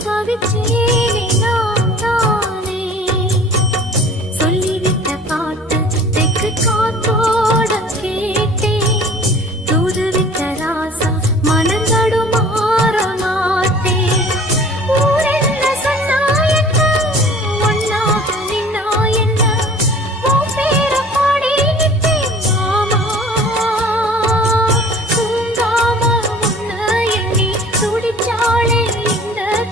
தவிச்சே